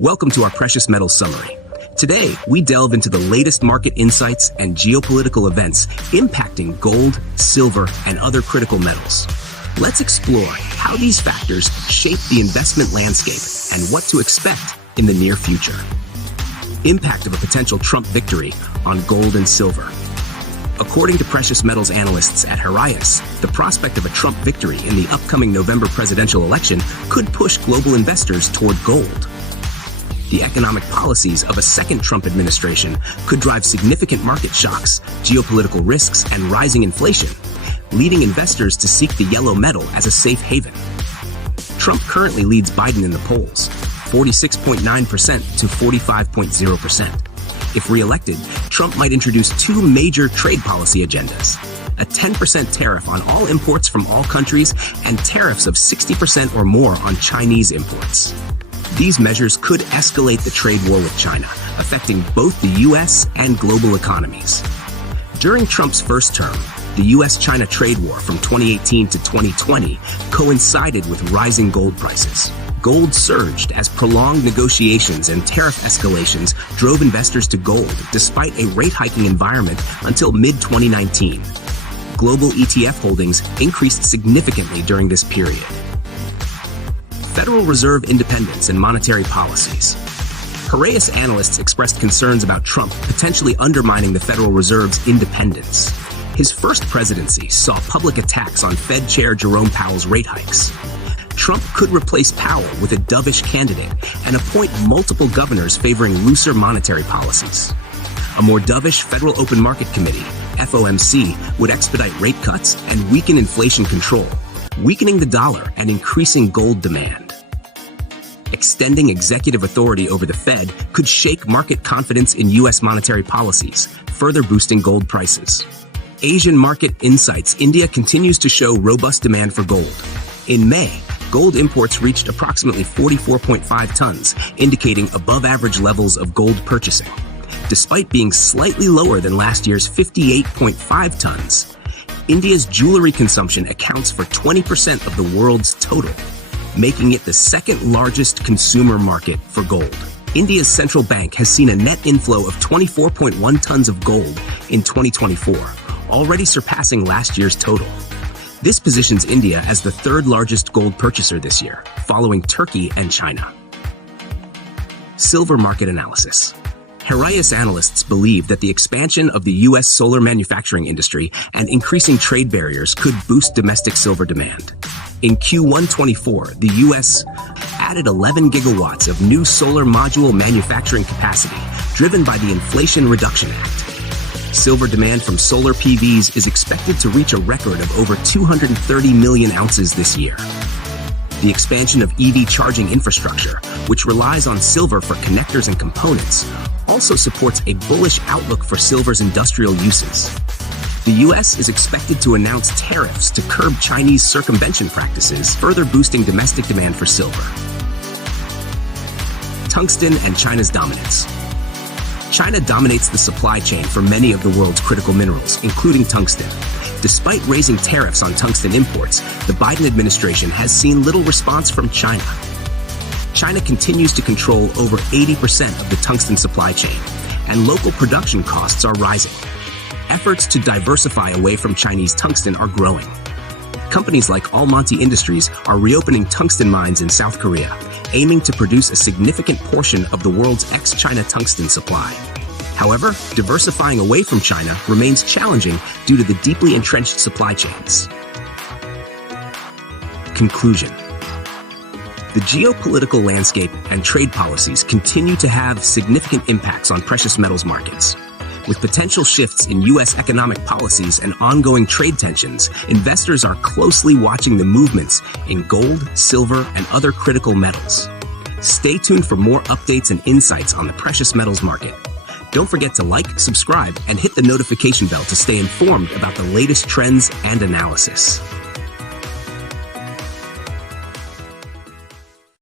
Welcome to our Precious Metals Summary. Today, we delve into the latest market insights and geopolitical events impacting gold, silver, and other critical metals. Let's explore how these factors shape the investment landscape and what to expect in the near future. Impact of a potential Trump victory on gold and silver. According to precious metals analysts at Heraeus, the prospect of a Trump victory in the upcoming November presidential election could push global investors toward gold. The economic policies of a second Trump administration could drive significant market shocks, geopolitical risks, and rising inflation, leading investors to seek the yellow metal as a safe haven. Trump currently leads Biden in the polls, 46.9% to 45.0%. If re-elected, Trump might introduce two major trade policy agendas: a 10% tariff on all imports from all countries and tariffs of 60% or more on Chinese imports. These measures could escalate the trade war with China, affecting both the U.S. and global economies. During Trump's first term, the U.S. China trade war from 2018 to 2020 coincided with rising gold prices. Gold surged as prolonged negotiations and tariff escalations drove investors to gold despite a rate-hiking environment until mid-2019. Global ETF holdings increased significantly during this period. Federal Reserve independence and monetary policies. Heraeus analysts expressed concerns about Trump potentially undermining the Federal Reserve's independence. His first presidency saw public attacks on Fed Chair Jerome Powell's rate hikes. Trump could replace Powell with a dovish candidate and appoint multiple governors favoring looser monetary policies. A more dovish Federal Open Market Committee, FOMC, would expedite rate cuts and weaken inflation control, weakening the dollar and increasing gold demand. Extending executive authority over the Fed could shake market confidence in U.S. monetary policies, further boosting gold prices. Asian market insights. India continues to show robust demand for gold. In May, gold imports reached approximately 44.5 tons, indicating above-average levels of gold purchasing. Despite being slightly lower than last year's 58.5 tons, India's jewelry consumption accounts for 20% of the world's total, making it the second largest consumer market for gold. India's central bank has seen a net inflow of 24.1 tons of gold in 2024, already surpassing last year's total. This positions India as the third largest gold purchaser this year, following Turkey and China. Silver market analysis. Heraeus analysts believe that the expansion of the U.S. solar manufacturing industry and increasing trade barriers could boost domestic silver demand. In Q1 24, the U.S. added 11 gigawatts of new solar module manufacturing capacity, driven by the Inflation Reduction Act. Silver demand from solar PVs is expected to reach a record of over 230 million ounces this year. The expansion of EV charging infrastructure, which relies on silver for connectors and components, also supports a bullish outlook for silver's industrial uses. The U.S. is expected to announce tariffs to curb Chinese circumvention practices, further boosting domestic demand for silver. Tungsten and China's dominance. China dominates the supply chain for many of the world's critical minerals, including tungsten. Despite raising tariffs on tungsten imports, the Biden administration has seen little response from China. China continues to control over 80% of the tungsten supply chain, and local production costs are rising. Efforts to diversify away from Chinese tungsten are growing. Companies like Almonty Industries are reopening tungsten mines in South Korea, aiming to produce a significant portion of the world's ex-China tungsten supply. However, diversifying away from China remains challenging due to the deeply entrenched supply chains. Conclusion. The geopolitical landscape and trade policies continue to have significant impacts on precious metals markets. With potential shifts in U.S. economic policies and ongoing trade tensions, investors are closely watching the movements in gold, silver, and other critical metals. Stay tuned for more updates and insights on the precious metals market. Don't forget to like, subscribe, and hit the notification bell to stay informed about the latest trends and analysis.